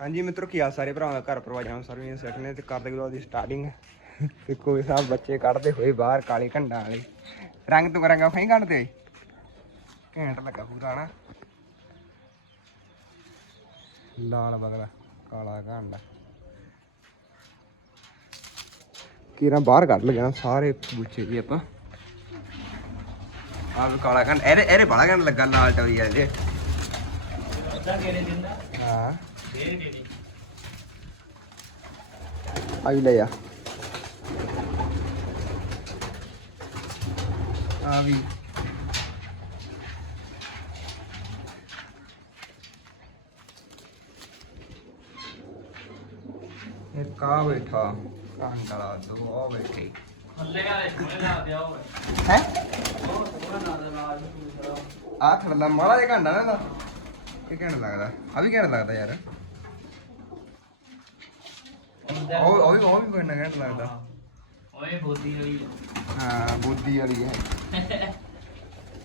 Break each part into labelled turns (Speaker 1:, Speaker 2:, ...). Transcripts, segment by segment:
Speaker 1: ਹਾਂਜੀ ਮਿੱਤਰੋ ਕੀ ਹਾਲ ਸਾਰੇ ਭਰਾਵਾਂ ਦਾ? ਘਰ ਪਰਿਵਾਰ ਜਾਨ ਸਰਵੀਆਂ ਸੈਟ ਨੇ ਤੇ ਕਰਦੇ ਗਲੋ ਦੀ ਸਟਾਰਟਿੰਗ ਤੇ ਕੋਈ ਸਾਹਿਬ ਬੱਚੇ ਕੱਢਦੇ ਹੋਏ ਬਾਹਰ ਕਾਲੇ ਘੰਡਾਂ ਵਾਲੇ। ਰੰਗ ਤੋਂ ਰੰਗਾ ਫਹੀਂ ਕੱਢਦੇ ਘੈਂਟ ਲੱਗਾ ਪੂਰਾ ਨਾ ਲਾਲ ਬਗਲਾ ਕਾਲਾ ਘੰਡਾ ਕੀਰਾਂ ਬਾਹਰ ਕੱਢ ਲਗਣਾ ਸਾਰੇ ਬੁੱਚੇ ਜੀ ਆਪਾਂ। ਆਹ ਵੀ ਕਾਲਾ ਘੰਡਾ ਇਹਦੇ ਇਹਦੇ ਬਾਲਾ ਘੰਡਾ ਲੱਗਾ ਲਾਲ ਟੋਈ ਜਾਂਦੇ ਹਾਂ। ਆਈ ਲੈ ਆ। ਆ ਵੀ। ਇਹ ਕਾ ਬੈਠਾ ਕਾਂਡਲਾ ਦੋ ਆ ਬੈਠੇ। ਹੈ? ਆ ਥੜਦਾ ਮਾੜਾ ਜਿਹਾ ਘੰਟਾ ਨਾ ਇਹਦਾ। ਕੀ ਕਹਿਣ ਲੱਗਦਾ। ਆ ਵੀ ਕਹਿਣ ਲੱਗਦਾ ਯਾਰ। ਉਹ ਉਹ ਵੀ ਉਹ ਵੀ ਕੋਈ ਨਾ ਕਹਿਣ ਲੱਗਦਾ
Speaker 2: ਓਏ ਬੋਦੀ ਵਾਲੀ
Speaker 1: ਹਾਂ ਬੁੱਧੀ ਵਾਲੀ ਹੈ।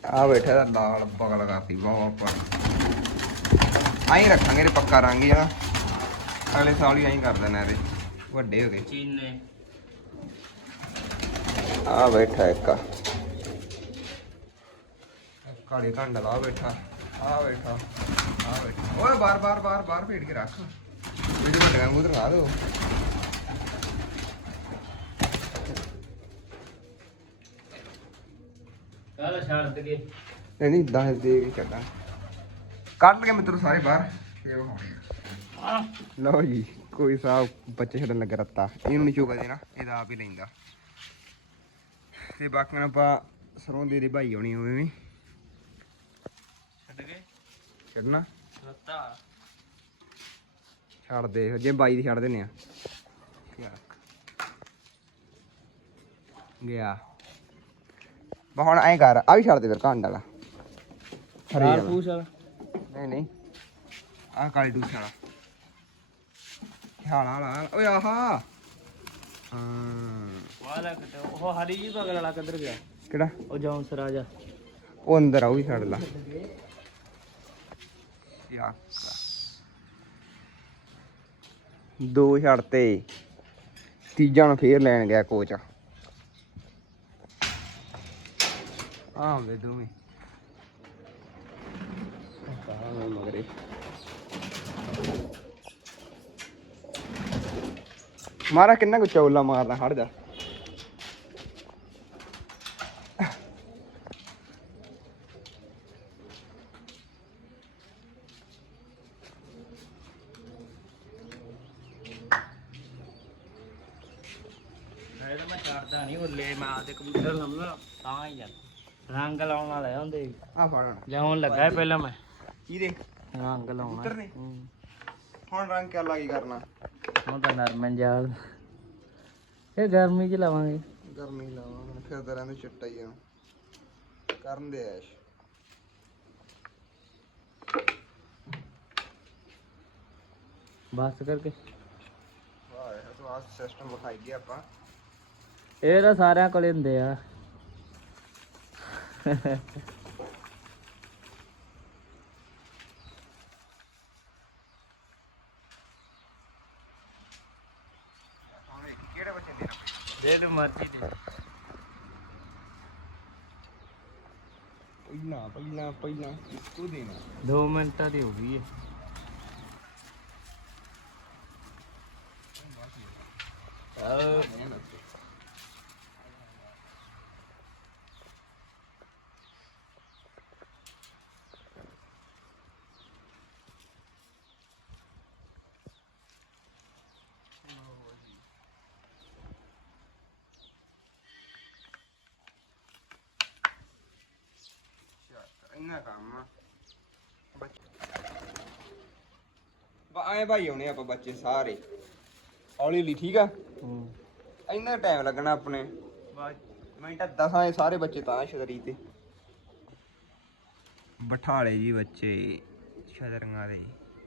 Speaker 1: ਆ ਬੈਠਾ ਦਾ ਲਾਲ ਬਗਲ ਕਰਤੀ ਬਹੁਤ ਪਰ ਆਈ ਰੱਖਾਂਗੇ ਇਹ ਪੱਕਾ ਰੰਗ ਆ ਅਗਲੇ ਸਾਲ ਹੀ ਆਈ ਕਰ ਦੇਣਾ ਇਹਦੇ। ਵੱਡੇ ਹੋ ਗਏ।
Speaker 2: ਚੀਨੇ।
Speaker 1: ਆ ਬੈਠਾ ਇੱਕ। ਕਾਲੇ ਘੰਡਾ ਲਾ ਬੈਠਾ। ਆ ਬੈਠਾ। ਆ ਬੈਠਾ। ਓਏ ਬਾਰ ਬਾਰ ਬਾਰ ਬਾਰ ਭੇੜ ਕੇ ਰੱਖ। ਵੀਡੀਓ ਵੱਡਾ ਮੂੰਹ ਦਿਖਾ ਦੋ
Speaker 2: ਕੱਲ ਛੱਡ ਕੇ।
Speaker 1: ਨਹੀਂ ਨਹੀਂ ਦਸ ਦੇ ਕੇ ਕੱਢਾਂ। ਕੱਢ ਲਗੇ ਮਿੱਤਰੋ ਸਾਰੇ ਬਾਹਰ ਫੇਰ ਵਿਖਾਉਣੇ ਆ। ਲਓ ਜੀ ਕੋਈ ਸਾਹਿਬ ਬੱਚੇ ਛੱਡਣ ਲੱਗਾ ਰੱਤਾ। ਇਹਨੂੰ ਨਹੀਂ ਚੋਗਾ ਦੇਣਾ ਇਹਦਾ ਆਪ ਹੀ ਲੈਂਦਾ। ਤੇ ਬਾਕੀ ਨੂੰ ਆਪਾਂ ਸਰੋਂ ਦੇ ਦੇ ਭਾਈ ਆਉਣੀ ਹੋਵੇ ਵੀ।
Speaker 2: ਛੱਡ ਕੇ।
Speaker 1: ਛੱਡਣਾ?
Speaker 2: ਰੱਤਾ।
Speaker 1: ਛੱਡ ਦੇ ਜੇ ਬਾਈ ਦੀ ਛੱਡ ਦਿੰਨੇ ਆ। ਗਿਆ। ਬਾ ਹੁਣ ਐਂ ਕਰ ਆ ਵੀ ਛੱਡ ਦੇ ਫਿਰ ਘੰਡ ਵਾਲਾ। ਹਰੀ ਵਾਲਾ।
Speaker 2: ਪੂਛ ਵਾਲਾ।
Speaker 1: ਨਹੀਂ ਨਹੀਂ। ਆਹ ਕਾਲੀ ਡੂਸ ਵਾਲਾ। ਹਾਲਾ ਹਾਲਾ ਓਏ ਆਹਾ। ਹਾਂ।
Speaker 2: ਵਾਲਾ ਕਿਤੇ ਉਹ ਹਰੀ ਜੀ ਬਗਲ ਵਾਲਾ ਕਿੱਧਰ ਗਿਆ?
Speaker 1: ਕਿਹੜਾ?
Speaker 2: ਉਹ ਜੌਂਸ ਰਾਜਾ।
Speaker 1: ਉਹ ਅੰਦਰ ਆ ਉਹ ਵੀ ਛੱਡ ਲਾ। ਯਾਕ ਦੋ ਛੱਡਤੇ ਤੀਜਾ ਨੂੰ ਫੇਰ ਲੈਣ ਗਿਆ ਕੋਚ। ਆਹ ਵੇ ਦੋਵੇਂ। ਆਹ ਮਗਰੇ ਮਾਰਾ ਕਿੰਨਾ ਕੁ ਚੌਲਾ ਮਾਰਦਾ ਹਟ ਜਾ
Speaker 2: ਇਹ ਤਾਂ ਮੈਂ ਛੱਡਦਾ ਨਹੀਂ ਉੱਲੇ ਮੈਂ ਆਪਦੇ ਕੰਪਿਊਟਰ ਲਾਉਣਾ ਤਾਂ ਹੀ ਜਾਂਦਾ ਰੰਗ ਲਾਉਣ ਵਾਲੇ ਹੁੰਦੇ
Speaker 1: ਆ ਫੜ।
Speaker 2: ਲਿਆਉਣ ਲੱਗਾ ਹੈ ਪਹਿਲਾਂ ਮੈਂ।
Speaker 1: ਕੀ ਦੇ
Speaker 2: ਰੰਗ ਲਾਉਣਾ।
Speaker 1: ਨੇ?
Speaker 2: ਹੂੰ।
Speaker 1: ਹੁਣ ਰੰਗ ਕਿਆ ਲਾਗੀ ਕਰਨਾ?
Speaker 2: ਹੁਣ ਤਾਂ ਨਰਮਨ ਜਾਲ। ਇਹ ਗਰਮੀ ਚ ਲਾਵਾਂਗੇ।
Speaker 1: ਗਰਮੀ ਲਾਵਾਂਗੇ ਫਿਰ ਤਾਂ ਰਹਿੰਦੇ ਚਿੱਟਾ ਹੀ ਆ। ਕਰਨ ਦੇ ਐਸ਼।
Speaker 2: ਬਸ ਕਰਕੇ।
Speaker 1: ਵਾਹ ਇਹ ਤਾਂ ਆਹ ਸਿਸਟਮ ਵਿਖਾਈ ਗਿਆ ਆਪਾਂ।
Speaker 2: ਇਹ ਤਾਂ ਸਾਰਿਆਂ ਕੋਲੇ ਹੁੰਦੇ ਆ
Speaker 1: ਹੁਣ ਵੇਖ ਕਿਹੜੇ ਬੱਚੇ ਦੇਣਾ
Speaker 2: ਡੇਢ ਮਰਜ਼ੀ ਦੇ।
Speaker 1: ਪਹਿਲਾਂ ਪਹਿਲਾਂ ਪਹਿਲਾਂ ਇੱਕੋ ਦੇਣਾ
Speaker 2: 2 ਮਿੰਟਾਂ ਦੀ ਹੋ ਗਈ ਹੈ ਆਹ।
Speaker 1: ਇੰਨਾ ਕੰਮ। ਆ ਬਾ ਆਏ ਭਾਈ ਆਉਣੇ ਆਪਾਂ ਬੱਚੇ ਸਾਰੇ। ਹੌਲੀ ਹੌਲੀ ਠੀਕ ਆ?
Speaker 2: ਹੂੰ।
Speaker 1: ਇੰਨਾ ਟਾਈਮ ਲੱਗਣਾ ਆਪਣੇ। ਮਿੰਟਾਂ ਦਸਾਂ ਇਹ ਸਾਰੇ ਬੱਚੇ ਤਾਂ ਛਤਰੀ ਤੇ। ਬਠਾਲੇ ਜੀ ਬੱਚੇ ਛਤਰੀਆਂ ਦੇ।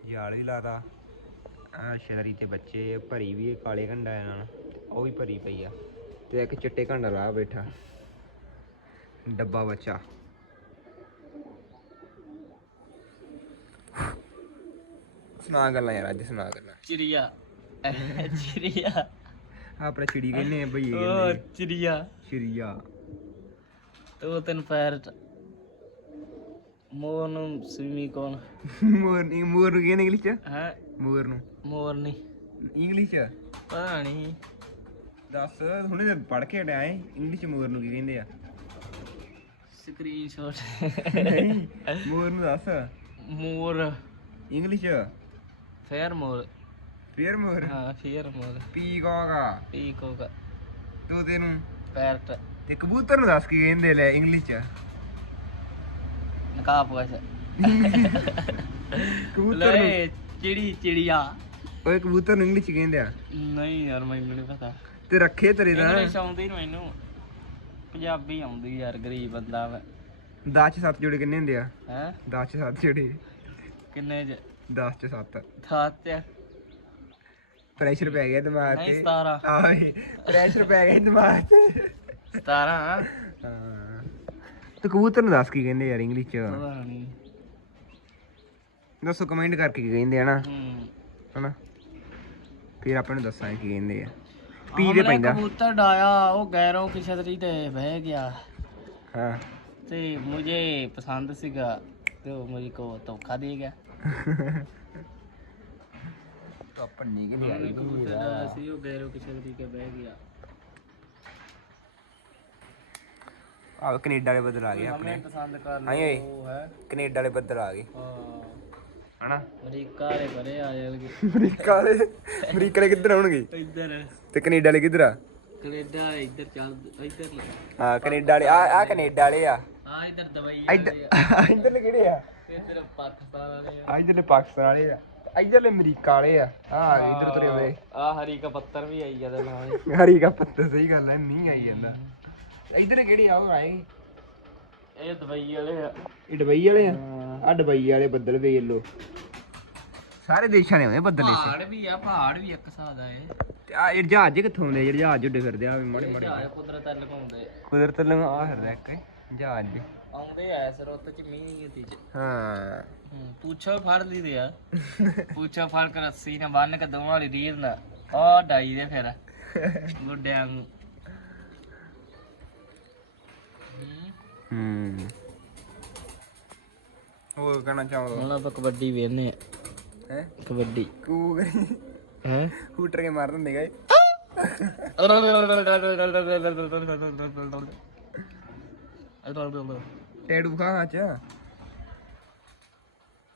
Speaker 1: ਜਾਲ ਵੀ ਲਾਦਾ ਆ ਛਤਰੀ ਤੇ ਬੱਚੇ ਭਰੀ ਵੀ ਕਾਲੇ ਘੰਡਾ ਨਾਲ। ਉਹ ਵੀ ਭਰੀ ਪਈ ਆ। ਤੇ ਇੱਕ ਚਿੱਟੇ ਘੰਡਾ ਲਾ ਬੈਠਾ। ਡੱਬਾ ਬੱਚਾ। ਸੁਣਾ ਗੱਲਾਂ ਯਾਰ ਅੱਜ ਸੁਣਾ ਗੱਲਾਂ।
Speaker 2: ਚਿੜੀਆ। ਚਿੜੀਆ।
Speaker 1: ਆਪਣੇ ਚਿੜੀ ਕਹਿੰਦੇ ਆ
Speaker 2: ਉਹ
Speaker 1: ਕਹਿੰਦੇ
Speaker 2: ਚਿੜੀਆ।
Speaker 1: ਚਿੜੀਆ।
Speaker 2: ਦੋ ਤਿੰਨ ਪੈਰ ਮੋਰ ਨੂੰ ਸਿਮੀ ਕੋਣ?
Speaker 1: ਮੋਰ ਨਹੀਂ ਮੋਰ ਨੂੰ ਕਹਿੰਦੇ ਇੰਗਲਿਸ਼ ਚ?
Speaker 2: ਹੈ?
Speaker 1: ਮੋਰ ਨੂੰ।
Speaker 2: ਮੋਰ ਨਹੀਂ
Speaker 1: ਇੰਗਲਿਸ਼ ਚ?
Speaker 2: ਪਤਾ ਨਹੀਂ
Speaker 1: ਦੱਸ ਹੁਣੇ ਤੇ ਪੜ ਕੇ ਹਟਿਆ ਏ ਇੰਗਲਿਸ਼ ਮੋਰ ਨੂੰ ਕੀ ਕਹਿੰਦੇ ਆ?
Speaker 2: ਸਕਰੀਨਸ਼ਾਟ
Speaker 1: ਮੋਰ ਨੂੰ ਦੱਸ।
Speaker 2: ਮੋਰ।
Speaker 1: ਇੰਗਲਿਸ਼ ਚ
Speaker 2: ਫੇਰ ਮੋਰ।
Speaker 1: ਫੇਰ ਮੋਰ?
Speaker 2: ਹਾਂ ਫੇਰ ਮੋਰ।
Speaker 1: ਪੀਕੌਕ ਆ।
Speaker 2: ਪੀਕੋਕ।
Speaker 1: ਤੋਤੇ ਨੂੰ
Speaker 2: ਪੈਰਟ।
Speaker 1: ਤੇ ਕਬੂਤਰ ਨੂੰ ਦੱਸ ਕੀ ਕਹਿੰਦੇ ਲੈ ਇੰਗਲਿਸ਼ ਚ।
Speaker 2: ਨਕਾ ਪੁਆਸ
Speaker 1: ਕਬੂਤਰ ਨੂੰ।
Speaker 2: ਚਿੜੀ ਚਿੜੀਆ।
Speaker 1: ਓਏ ਕਬੂਤਰ ਨੂੰ ਇੰਗਲਿਸ਼ ਚ ਕਹਿੰਦੇ ਆ
Speaker 2: ਨਹੀਂ ਯਾਰ ਮੈਨੂੰ ਨਹੀਂ ਪਤਾ।
Speaker 1: ਤੇ ਰੱਖੇ ਤੇਰੇ ਦਾ
Speaker 2: ਇੰਗਲਿਸ਼ ਆਉਂਦੀ ਮੈਨੂੰ। ਪੰਜਾਬੀ ਆਉਂਦੀ ਯਾਰ ਗਰੀਬ ਬੰਦਾ ਮੈਂ।
Speaker 1: 10 ਚ 7 ਜੋੜੇ ਕਿੰਨੇ ਹੁੰਦੇ ਆ?
Speaker 2: ਹੈ?
Speaker 1: 10 ਚ 7 ਜੋੜੇ।
Speaker 2: ਕਿੰਨੇ ਚ?
Speaker 1: 10 ਚ 7
Speaker 2: ਖਾਤ ਚ।
Speaker 1: ਪ੍ਰੈਸ਼ਰ ਪੈ ਗਿਆ ਦਿਮਾਗ
Speaker 2: ਨਹੀਂ
Speaker 1: ਤੇ।
Speaker 2: 17
Speaker 1: ਆਏ ਪ੍ਰੈਸ਼ਰ ਪੈ ਗਿਆ ਦਿਮਾਗ ਤੇ।
Speaker 2: 17
Speaker 1: ਹਾਂ। ਤੇ ਕਬੂਤਰ ਨੂੰ ਦੱਸ ਕੀ ਕਹਿੰਦੇ ਯਾਰ ਇੰਗਲਿਸ਼ ਚ?
Speaker 2: ਪਤਾ ਨਹੀਂ।
Speaker 1: ਦੱਸੋ ਕਮੈਂਟ ਕਰਕੇ ਕੀ ਕਹਿੰਦੇ ਆ ਨਾ?
Speaker 2: ਹੂੰ।
Speaker 1: ਹਨਾ? ਫਿਰ ਆਪਾਂ ਨੂੰ ਦੱਸਾਂਗੇ ਕੀ ਕਹਿੰਦੇ ਆ।
Speaker 2: ਪੀ
Speaker 1: ਦੇ ਪੈਂਦਾ।
Speaker 2: ਕਬੂਤਰ ਡਾਇਆ ਉਹ ਗੈਰੋਂ ਕੀ ਛਤਰੀ ਤੇ ਬਹਿ ਗਿਆ।
Speaker 1: ਹਾਂ।
Speaker 2: ਤੇ ਮੁਝੇ ਪਸੰਦ ਸੀਗਾ ਤੇ ਉਹ ਮੁझे ਕੋ ਧੋਖਾ ਦੇ ਗਿਆ। ਗਿਆ।
Speaker 1: ਆ ਕੈਨੇਡਾ ਵਾਲੇ ਬੱਦਲ ਆ ਗਏ
Speaker 2: ਹਮੇ
Speaker 1: ਆਪਣੇ।
Speaker 2: ਪਸੰਦ ਕਰ। ਲਓ ਉਹ ਹੈ।
Speaker 1: ਕੈਨੇਡਾ ਵਾਲੇ ਬੱਦਲ ਆ ਗਏ।
Speaker 2: ਹਾਂ।
Speaker 1: ਹਨਾ?
Speaker 2: ਅਮਰੀਕਾ ਵਾਲੇ ਬਰੇ ਆ ਜਾਣਗੇ।
Speaker 1: ਅਮਰੀਕਾ ਵਾਲੇ ਅਮਰੀਕਾ ਵਾਲੇ ਕਿੱਧਰ ਆਉਣਗੇ?
Speaker 2: ਇੱਧਰ।
Speaker 1: ਤੇ ਕੈਨੇਡਾ ਵਾਲੇ ਕਿੱਧਰ ਆ?
Speaker 2: ਕੈਨੇਡਾ ਇੱਧਰ ਚੱਲ ਇੱਧਰ
Speaker 1: ਹਾਂ ਕੈਨੇਡਾ ਵਾਲੇ ਆ ਆ ਕੈਨੇਡਾ ਵਾਲੇ ਆ।
Speaker 2: ਆ ਇੱਧਰ ਦਵਾਈ
Speaker 1: ਇੱਧਰ ਇੱਧਰਲੇ ਕਿਹੜੇ ਆ?
Speaker 2: ਇੱਧਰ ਪਾਕਿਸਤਾਨ ਵਾਲੇ
Speaker 1: ਆ। ਇੱਧਰਲੇ ਪਾਕਿਸਤਾਨ ਵਾਲੇ ਆ। ਇੱਧਰਲੇ ਅਮਰੀਕਾ ਵਾਲੇ ਆ। ਆ ਇੱਧਰ ਤੁਰੇ ਹੋਏ।
Speaker 2: ਆ ਹਰੀ ਕਾ ਪੱਤਰ ਵੀ ਆਈ ਜਾਂਦਾ ਨਾਲ
Speaker 1: ਹਰੀ ਕਾ ਪੱਤਾ ਸਹੀ ਗੱਲ ਹੈ ਨਹੀਂ ਆਈ ਜਾਂਦਾ। ਇੱਧਰ ਕਿਹੜੇ ਆ ਉਹ ਆਏਗੀ
Speaker 2: ਇਹ ਦਵਾਈ ਵਾਲੇ ਆ।
Speaker 1: ਇਹ ਡਬਈ ਵਾਲੇ ਆ? ਆ ਡਬਈ ਵਾਲੇ ਬੱਦਲ ਵੇਖ ਲੋ ਸਾਰੇ ਦੇਸ਼ਾਂ ਦੇ ਆਉਂਦੇ ਬੱਦਲ ਇਸ।
Speaker 2: ਪਹਾੜ ਵੀ ਆ ਪਹਾੜ ਵੀ ਇੱਕ ਹਿਸਾਬ ਦਾ ਏ
Speaker 1: ਤੇ ਆ ਇਹ ਜਹਾਜ਼ ਕਿੱਥੋਂ ਆਉਂਦੇ ਜਹਾਜ਼ ਉੱਡੇ ਫਿਰਦੇ ਆ ਮਾੜੇ ਮਾੜੇ
Speaker 2: ਕੁਦਰਤ ਲਗਾਉਂਦੇ
Speaker 1: ਕੁਦਰਤ ਲੰਗ ਆ ਫਿਰਦਾ ਇੱਕ। ਜਹਾਜ਼ ਜੀ
Speaker 2: ਆਉਂਦੇ ਆ ਚ ਮੀਂਹ ਨਹੀਂ ਚ।
Speaker 1: ਹਾਂ।
Speaker 2: ਪੁੱਛੋ ਫੜ ਲਈ ਦੇ ਆ। ਪੁੱਛੋ ਫੜ ਕੇ ਰੱਸੀ ਨਾਲ ਬੰਨ ਕੇ ਦੋਵਾਂ ਵਾਲੀ ਰੀਲ ਨਾਲ। ਆ ਡਾਈ ਦੇ ਫਿਰ ਗੁੱਡਿਆਂ ਨੂੰ। ਹੂੰ।
Speaker 1: ਹੂੰ ਹੋਰ ਕਹਿਣਾ ਚਾਹੁੰਦਾ
Speaker 2: ਹੁਣ ਆਪਾਂ ਕਬੱਡੀ ਵੇਖਨੇ
Speaker 1: ਹੈ?
Speaker 2: ਕਬੱਡੀ।
Speaker 1: ਕੂ
Speaker 2: ਹੈ?
Speaker 1: ਹੂਟਰ ਕੇ ਮਾਰ ਦਿੰਦੇ ਗਏ। ਟੈਡੂ ਖਾ ਚ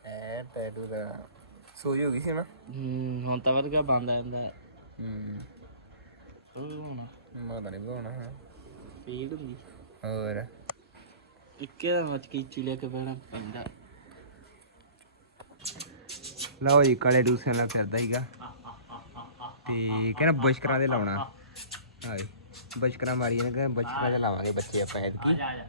Speaker 1: ਐ ਟੈਡੂ ਦਾ ਸੋਈ ਹੋ ਗਈ ਸੀ ਨਾ?
Speaker 2: ਹੂੰ ਹੁਣ ਤਾਂ ਵਧ ਗਿਆ ਬੰਦ ਆ ਜਾਂਦਾ।
Speaker 1: ਹੂੰ।
Speaker 2: ਉਹ ਹੁਣ।
Speaker 1: ਮਾਤਾ ਨਹੀਂ ਬੋਣਾ
Speaker 2: ਪੀੜ ਹੁੰਦੀ।
Speaker 1: ਹੋਰ?
Speaker 2: ਇੱਕੇ ਦਾ ਮੱਚ ਕੀਚੀ ਲੈ ਕੇ ਬਹਿਣਾ ਪੈਂਦਾ।
Speaker 1: ਲਓ ਜੀ ਕਾਲੇ ਦੂਸਰੇ ਨਾਲ ਫਿਰਦਾ ਹੀਗਾ। ਤੇ ਕਹਿੰਦਾ ਬਸ਼ਕਰਾਂ ਦੇ ਲਾਉਣਾ। ਹਾਏ ਬਸ਼ਕਰਾਂ ਮਾਰੀਆਂ ਨੇ ਕਹਿੰਦਾ ਬਸ਼ਕਰਾਂ ਦੇ ਲਾਵਾਂਗੇ ਬੱਚੇ ਆਪਾਂ ਐਤਕੀ।
Speaker 2: ਜਾ ਜਾ।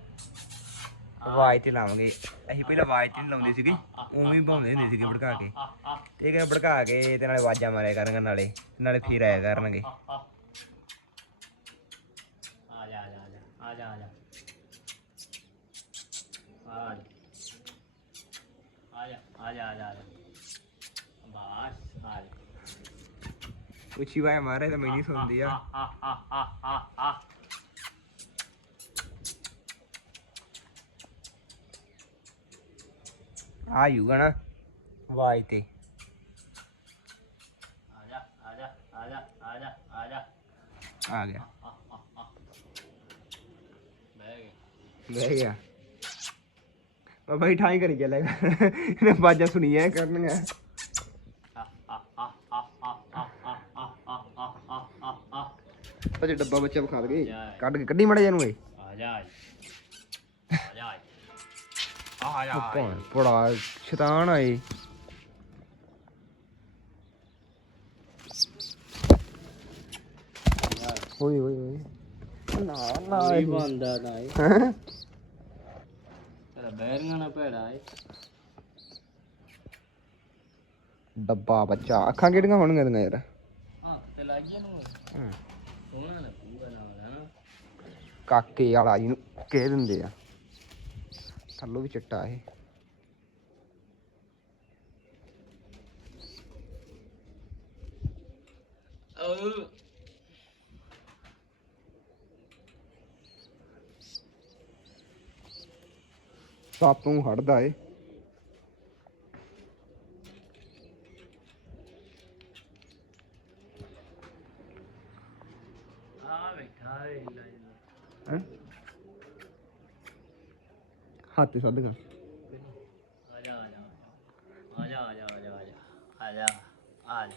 Speaker 1: ਆਵਾਜ਼ ਤੇ ਲਾਵਾਂਗੇ। ਅਸੀਂ ਪਹਿਲਾਂ ਆਵਾਜ਼ ਤੇ ਲਾਉਂਦੇ ਸੀਗੇ ਉਵੇਂ ਹੀ ਭਾਉਂਦੇ ਹੁੰਦੇ ਸੀਗੇ ਭੜਕਾ ਕੇ। ਤੇ ਇਹ ਭੜਕਾ ਕੇ ਤੇ ਨਾਲੇ ਆਵਾਜ਼ਾਂ ਮਾਰਿਆ ਕਰਨਗੇ ਨਾਲੇ ਨਾਲੇ ਫੇਰ ਆਇਆ ਕਰਨਗੇ।
Speaker 2: ਆ ਜਾ ਆ ਜਾ ਆ ਜਾ। ਆ ਜਾ। ਆ ਜਾ ਆ ਜਾ ਆ ਜਾ।
Speaker 1: ਉੱਚੀ ਵਾਏ ਮਾਰੇ ਤਾਂ ਮੈਨੂੰ ਸੁਣਦੀ ਆ ਨਾ ਆਵਾਜ਼ ਤੇ
Speaker 2: ਆ ਜਾ ਆ ਜਾ ਆ ਆ ਜਾ ਆ
Speaker 1: ਗਿਆ
Speaker 2: ਬਹਿ
Speaker 1: ਗਿਆ ਮੈਂ ਬੈਠਾ ਹੀ ਕਰੀ ਗਿਆ ਲੈ ਬਾਜਾ ਸੁਣੀਆਂ ਕਰਨੀਆਂ ਅਜੇ ਡੱਬਾ ਬੱਚਾ ਵਿਖਾ ਦਗੇ
Speaker 2: ਜਾ।
Speaker 1: ਕੱਢ ਕੇ ਕੱਢੀ ਮੜਾ ਜਾਨੂੰ ਏ
Speaker 2: ਆ ਜਾ। ਆ ਜਾ। ਆ ਜਾ।
Speaker 1: ਬੜਾ ਸ਼ੈਤਾਨ ਨਾ ਨਾ
Speaker 2: ਬੰਦਾ ਨਾ ਇਹ।
Speaker 1: ਹੈਂ?
Speaker 2: ਤੇਰਾ ਬੈਰੀਆਂ ਨਾ ਭੈੜਾ ਏ
Speaker 1: ਡੱਬਾ ਬੱਚਾ। ਅੱਖਾਂ ਕਿਹੜੀਆਂ ਹੋਣਗੀਆਂ ਤੇਰੀਆਂ ਯਾਰ?
Speaker 2: ਹਾਂ ਤੇ ਲਾਈਏ ਨੂੰ
Speaker 1: ਹਾਂ। ਕਾਕੇ ਵਾਲਾ ਜਿਹਨੂੰ ਕਹਿ ਦਿੰਦੇ ਆ। ਥੱਲੋ ਵੀ ਚਿੱਟਾ ਇਹ।
Speaker 2: ਉਹ
Speaker 1: ਨੂੰ ਹੜਦਾ ਏ। ਹੱਥ ਸੱਦ ਗਾ
Speaker 2: ਆ ਜਾ ਆ ਜਾ ਆ ਜਾ ਆ ਜਾ ਆ ਜਾ ਆ ਜਾ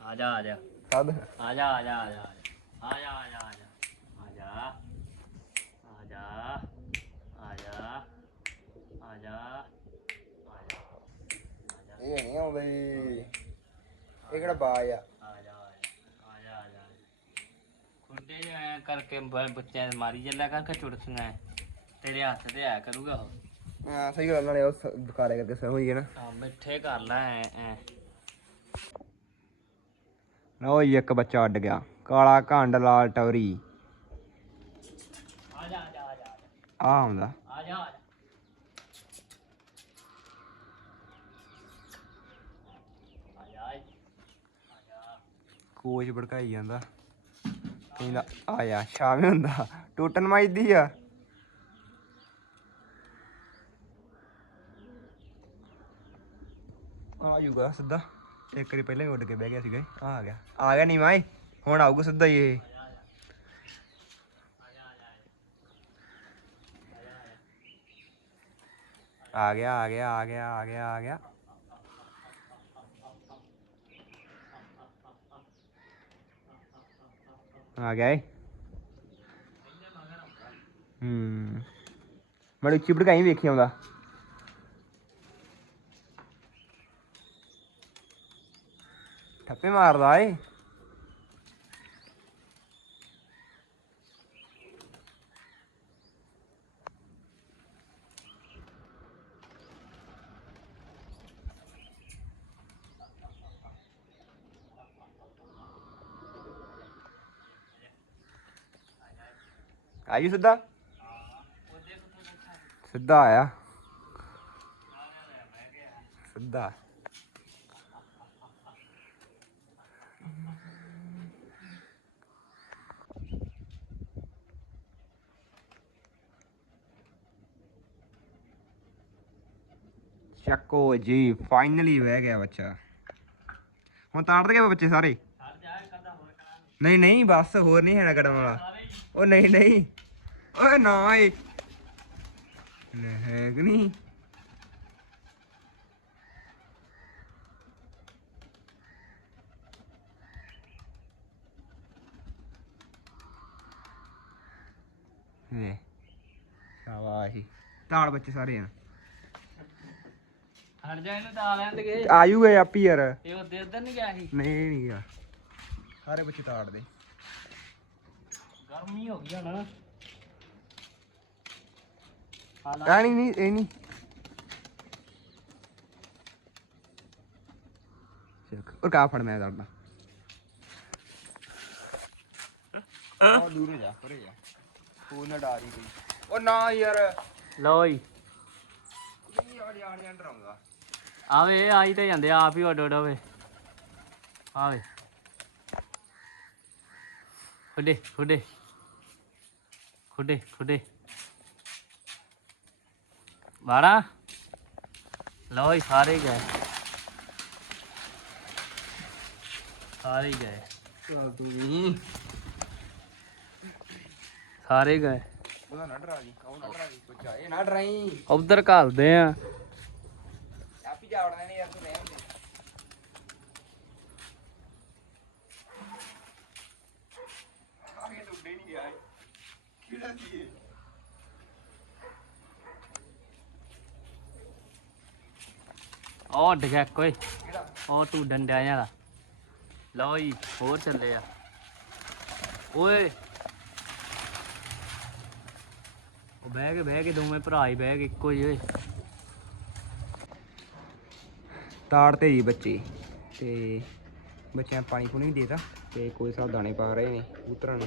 Speaker 2: ਆ ਜਾ ਆ ਜਾ
Speaker 1: ਸੱਦ
Speaker 2: ਆ ਜਾ ਆ ਜਾ ਆ ਜਾ ਆ ਜਾ ਆ ਜਾ ਆ ਜਾ ਆ ਜਾ ਆ ਜਾ ਆ ਜਾ ਆ ਜਾ ਆ ਜਾ
Speaker 1: ਇਹ ਨਹੀਂ ਆਉਂਦੇ ਇਹ ਕਿਹੜਾ ਬਾਜ ਆ?
Speaker 2: ਆ ਜਾ ਆ ਜਾ ਆ ਜਾ ਖੁੱਡੇ ਐ ਕਰਕੇ ਬੱਚਿਆਂ ਦੇ ਮਾਰੀ ਚੱਲਿਆ ਕਰਕੇ ਚੁੜਕੀਆਂ। ਤੇਰੇ ਹੱਥ ਤੇ ਆ ਕਰੂਗਾ ਉਹ।
Speaker 1: ਹਾਂ ਸਹੀ ਗੱਲ ਨਾਲੇ ਉਹ ਬਕਾਰੇ ਕਰਕੇ ਸਹ ਹੋਈ ਹੈ ਨਾ।
Speaker 2: ਆ ਮਿੱਠੇ ਕਰ ਲੈ ਐ ਐ।
Speaker 1: ਲਓ ਜੀ ਇੱਕ ਬੱਚਾ ਅੱਡ ਗਿਆ। ਕਾਲਾ ਘੰਡ ਲਾਲ ਟੌਰੀ।
Speaker 2: ਆ ਜਾ ਆ ਜਾ ਆ ਜਾ
Speaker 1: ਆ ਆਉਂਦਾ।
Speaker 2: ਆ ਜਾ ਆ ਜਾ ਆ ਜਾ ਆ ਜਾ
Speaker 1: ਕੋਚ ਭੜਕਾਈ ਜਾਂਦਾ। ਕਹਿੰਦਾ ਆਇਆ ਸ਼ਾਮੇ ਹੁੰਦਾ। ਟੁੱਟਣ ਮਾਈਦੀ ਆ। ਆ ਜੂਗਾ ਸਿੱਧਾ। ਇੱਕ ਵਾਰੀ ਪਹਿਲਾਂ ਹੀ ਉੱਡ ਕੇ ਬਹਿ ਗਿਆ ਸੀਗਾ ਇਹ। ਆ ਗਿਆ। ਆ ਗਿਆ ਨਹੀਂ ਮਾਈ ਹੁਣ ਆਊਗਾ ਸਿੱਧਾ ਹੀ ਇਹ। ਆ ਗਿਆ ਆ ਗਿਆ ਆ ਗਿਆ ਆ ਗਿਆ ਆ ਗਿਆ। ਆ ਗਿਆ ਏ। ਹੂੰ। ਮੈਂ ਉੱਚੀ ਭੜਕਾਈ ਵੇਖੀ ਆਉਂਦਾ। ਠੱਪੇ ਮਾਰਦਾ ਏ। ਆਈ ਸਿੱਧਾ? ਸਿੱਧਾ ਆਇਆ। ਸਿੱਧਾ। ਚੱਕੋ ਜੀ ਫਾਈਨਲੀ ਬਹਿ ਗਿਆ ਬੱਚਾ। ਹੁਣ ਤਾੜ ਗਏ ਬੱਚੇ ਸਾਰੇ। ਨਹੀਂ ਨਹੀਂ, ਬਸ ਹੋਰ ਨਹੀਂ ਹੈਣਾ ਕੜਮ ਵਾਲਾ। ਉਹ ਨਹੀਂ ਨਹੀਂ। ਓਏ ਨਾ ਏ। ਹੈ ਕਿ ਨਹੀਂ? ਵੇ ਸ਼ਾਬਾਸ਼। ਤਾੜ ਬੱਚੇ ਸਾਰੇ ਆ।
Speaker 2: ਹਟ ਜਾ ਇਹਨੂੰ ਤਾਂ ਲੈਣਗੇ
Speaker 1: ਆਯੂ ਗਏ ਆਪੀ ਯਾਰ।
Speaker 2: ਇਹ ਉਹ ਉਧਰ ਨਹੀਂ ਗਿਆ ਸੀ।
Speaker 1: ਨਹੀਂ ਨਹੀਂ ਆ ਸਾਰੇ ਬੱਚੇ ਤਾੜ ਦੇ।
Speaker 2: ਗਰਮੀ ਹੋ ਗਈ ਹੁਣ। ਹਾਲਾ।
Speaker 1: ਆ ਨਹੀਂ ਨਹੀਂ ਇਹ ਨਹੀਂ। ਚੱਕ। ਉਹ ਕਾ ਫੜ ਮੈਂ ਦਰਦਾ ਆ ਦੂਰ ਹੋ ਜਾ ਪਰੇ ਜਾ। ਫੋਨ ਨਾ ਡਾਰੀ ਕੋਈ। ਉਹ ਨਾ ਯਾਰ।
Speaker 2: ਲਓ ਜੀ।
Speaker 1: ਜਾਣ ਜਾਣ ਡਰਾਉਂਦਾ
Speaker 2: ਆਵੇ ਆਈ ਤੇ ਜਾਂਦੇ ਆਪ ਹੀ ਉੱਡ ਉੱਡ ਵੇ ਆਵੇ। ਖੁੱਡੇ ਖੁੱਡੇ। ਖੁੱਡੇ ਖੁੱਡੇ। ਬਾੜਾ ਲਓ ਜੀ ਸਾਰੇ ਗਏ। ਸਾਰੇ ਹੀ ਗਏ।
Speaker 1: ਚੱਲ ਤੂੰ ਵੀ
Speaker 2: ਸਾਰੇ ਗਏ।
Speaker 1: ਉਹਦਾ ਨਾ ਡਰਾ ਜੀ ਕੌਣ ਨਾ ਡਰਾ ਜੀ ਬੱਚਾ ਇਹ ਨਾ ਡਰਾਈ।
Speaker 2: ਉਧਰ ਘਾਲਦੇ ਆ।
Speaker 1: ਯਾਰ ਤੂੰ ਰਹਿਣ ਦੇ।
Speaker 2: ਉਹ ਉੱਡ ਗਿਆ ਕੋਈ
Speaker 1: ਕਿਹੜਾ?
Speaker 2: ਉਹ ਤੂੰ ਡੰਡਿਆ ਵਾਲਾ ਲਓ ਜੀ ਹੋਰ ਚੱਲੇ ਆ। ਓਏ। ਉਹ ਬਹਿ ਕੇ ਬਹਿ ਕੇ ਦੋਵੇਂ ਭਰਾ ਹੀ ਬਹਿ ਕੇ ਇੱਕੋ ਹੀ ਓਏ।
Speaker 1: ਤਾੜ ਤੇ ਜੀ ਬੱਚੇ। ਤੇ ਬੱਚਿਆਂ ਪਾਣੀ ਪੂਣੀ ਵੀ ਦੇਤਾ। ਤੇ ਕੋਈ ਹਿਸਾਬ ਦਾਣੇ ਪਾ ਰਹੇ ਨੇ ਕਬੂਤਰਾਂ ਨੂੰ।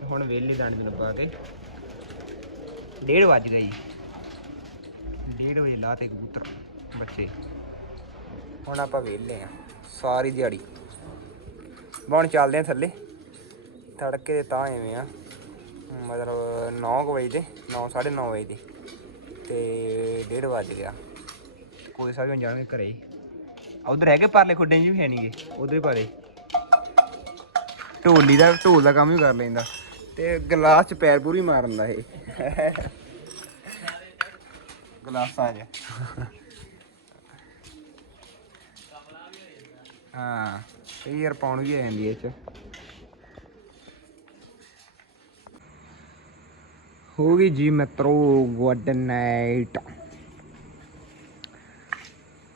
Speaker 1: ਤੇ ਹੁਣ ਵੇਲੇ ਦਾਣੇ ਨੂੰ ਲੱਗਾ ਕੇ 1:30 ਵੱਜ ਗਏ ਜੀ। 1:30 ਵਜੇ ਲਾਤੇ ਕਬੂਤਰ ਬੱਚੇ। ਹੁਣ ਆਪਾਂ ਵੇਲੇ ਆ, ਸਾਰੀ ਦਿਹਾੜੀ। ਹੁਣ ਚੱਲਦੇ ਆ ਥੱਲੇ। ਤੜਕੇ ਦੇ ਤਾਂ ਐਵੇਂ ਆ। ਮਤਲਬ 9 ਵਜੇ ਦੇ 9 9:30 ਵਜੇ ਦੇ। ਤੇ 1:30 ਵਜ ਗਿਆ। ਕੋਈ ਸਾਹਿਬ ਜਾਣਗੇ ਘਰੇ ਉਧਰ ਹੈਗੇ ਪਰਲੇ ਖੁੱਡੇ ਜੀ ਵੀ ਹੈ ਨਹੀਂਗੇ ਉਧਰ ਹੀ ਪਾਰੇ ਢੋਲੀ ਦਾ, ਢੋਲ ਦਾ ਕੰਮ ਵੀ ਕਰ ਲੈਂਦਾ। ਤੇ ਗਲਾਸ ਚ ਪੈਰ ਪੂਰੀ ਮਾਰਨ ਦਾ ਇਹ। ਗਲਾਸਾਂ 'ਚ। ਹਾਂ, ਇਹ ਯਾਰ ਪਾਉਣ ਵੀ ਆ ਜਾਂਦੀ ਇਹ ਚ। ਹੋ ਗਈ ਜੀ ਮਿੱਤਰੋ ਗੁੱਡ ਨਾਈਟ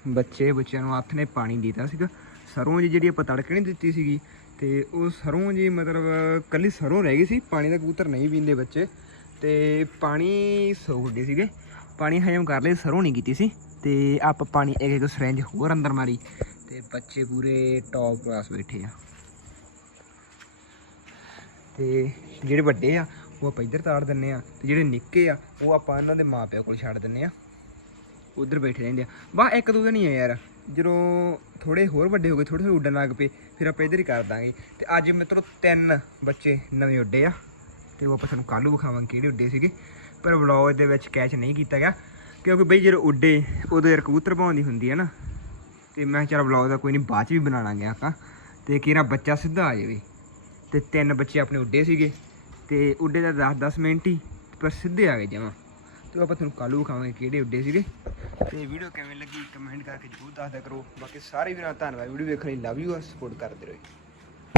Speaker 1: ਬੱਚੇ ਬੱਚਿਆਂ ਨੂੰ ਹੱਥ ਨੇ ਪਾਣੀ ਦਿੱਤਾ ਸੀਗਾ। ਸਰੋਂ ਜੀ ਜਿਹੜੀ ਆਪਾਂ ਤੜਕੇ ਨਹੀਂ ਦਿੱਤੀ ਸੀਗੀ, ਤੇ ਉਹ ਸਰੋਂ ਜੀ ਮਤਲਬ ਕੱਲੀ ਸਰੋਂ ਰਹਿ ਗਈ ਸੀ, ਪਾਣੀ ਦਾ ਕਬੂਤਰ ਨਹੀਂ ਪੀਂਦੇ ਬੱਚੇ। ਤੇ ਪਾਣੀ ਸੋਖਦੇ ਸੀਗੇ। ਪਾਣੀ ਹਜਮ ਕਰ ਲਈ, ਸਰੋਂ ਨਹੀਂ ਕੀਤੀ ਸੀ। ਤੇ ਆਪਾਂ ਪਾਣੀ ਇੱਕ ਇੱਕ ਸਿਰੰਜ ਹੋਰ ਅੰਦਰ ਮਾਰੀ, ਤੇ ਬੱਚੇ ਪੂਰੇ ਟੌਪ ਕਲਾਸ ਬੈਠੇ ਆ। ਤੇ ਜਿਹੜੇ ਵੱਡੇ ਆ, ਉਹ ਆਪਾਂ ਇੱਧਰ ਤਾੜ ਦਿੰਨੇ ਆ, ਤੇ ਜਿਹੜੇ ਨਿੱਕੇ ਆ, ਉਹ ਆਪਾਂ ਇਹਨਾਂ ਦੇ ਮਾਪਿਆਂ ਕੋਲ ਛੱਡ ਦਿੰਨੇ ਆ। ਉਧਰ ਬੈਠੇ ਰਹਿੰਦੇ ਆ। ਬਾ ਇੱਕ ਦੋ ਦਿਨ ਹੀ ਆ ਯਾਰ। ਜਦੋਂ ਥੋੜੇ ਹੋਰ ਵੱਡੇ ਹੋ ਗਏ ਥੋੜੇ ਥੋੜੇ ਉੱਡਣ ਲੱਗ ਪਏ, ਫਿਰ ਆਪਾਂ ਇੱਧਰ ਹੀ ਕਰ ਦਾਂਗੇ। ਤੇ ਅੱਜ ਮਿੱਤਰੋ, ਤਿੰਨ ਬੱਚੇ ਨਵੇਂ ਉੱਡੇ ਆ। ਤੇ ਉਹ ਆਪਾਂ ਤੁਹਾਨੂੰ ਕੱਲ੍ਹ ਨੂੰ ਵਿਖਾਵਾਂਗੇ ਕਿਹੜੇ ਉੱਡੇ ਸੀਗੇ। ਪਰ ਵਲੌਗ ਦੇ ਵਿੱਚ ਕੈਚ ਨਹੀਂ ਕੀਤਾ ਗਿਆ। ਕਿਉਂਕਿ ਬਈ ਜਦੋਂ ਉੱਡੇ, ਉਦੋਂ ਯਾਰ ਕਬੂਤਰ ਪਾਉਂਦੀ ਹੁੰਦੀ ਹੈ ਨਾ। ਤੇ ਮੈਂ ਚਾਰ ਚੱਲ ਵਲੌਗ ਦਾ ਕੋਈ ਨਹੀਂ, ਬਾਅਦ ਚ ਵੀ ਬਣਾ ਲਾਂਗੇ ਆਪਾਂ। ਤੇ ਕਿਹੜਾ ਬੱਚਾ ਸਿੱਧਾ ਆ ਜਾਵੇ। ਤੇ ਤਿੰਨ ਬੱਚੇ ਆਪਣੇ ਉੱਡੇ ਸੀਗੇ। ਤੇ ਉੱਡੇ ਦਾ 10-10 ਮਿੰਟ ਹੀ, ਪਰ ਸਿੱਧੇ ਆ ਗਏ ਜਮਾਂ। ਤੇ ਉਹ ਆਪਾਂ ਤੁਹਾਨੂੰ ਕੱਲ੍ਹ ਵਿਖਾਵਾਂਗੇ ਕਿਹੜੇ ਉੱਡੇ ਸੀਗੇ। ਤੇ ਵੀਡੀਓ ਕਿਵੇਂ ਲੱਗੀ ਕਮੈਂਟ ਕਰਕੇ ਜ਼ਰੂਰ ਦੱਸਦਾ ਕਰੋ। ਬਾਕੀ ਸਾਰੇ ਵੀਰਾਂ ਦਾ ਧੰਨਵਾਦ। ਵੀਡੀਓ ਵੇਖਣ ਲਈ ਲਵ ਯੂ ਸਪੋਰਟ ਕਰਦੇ ਰਹੋ।